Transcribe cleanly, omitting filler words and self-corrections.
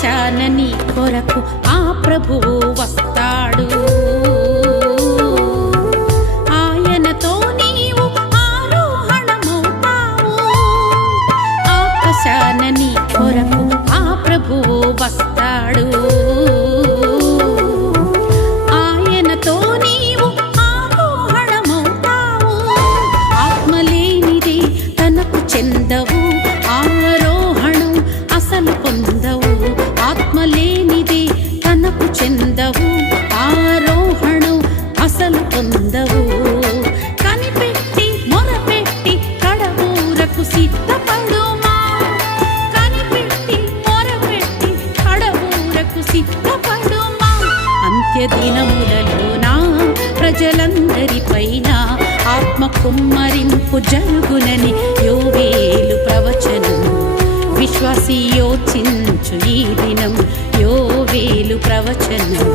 ఆకాశాన నీ కొరకు ఆ ప్రభువు వస్తాడు. ఆయనతో నీవు ఆరోహణమవుతావు. ఆకాశాన నీ కొరకు ఆ ప్రభువు వస్తాడు. ఆయనతో నీవు ఆరోహణమవుతావు. ఆత్మ లేనిదే తనకు చెందవు, ఆరోహణం అసలు పొందవు. ఆత్మ లేనిదే తనకు చెందవు, ఆరోహణం అసలు పొందవు. కనిపెట్టి మొరపెట్టి కడబూరకు సిద్ధపడుమా. కనిపెట్టి మొరపెట్టి కడబూరకు సిద్ధపడుమా. అంత్య దినములలోన ప్రజలందరిపైన ఆత్మ కుమ్మరింపు జరుగునని యోవేలు ప్రవచనం. విశ్వాసి యోచించు ఈ దినం యోవేలు ప్రవచనం.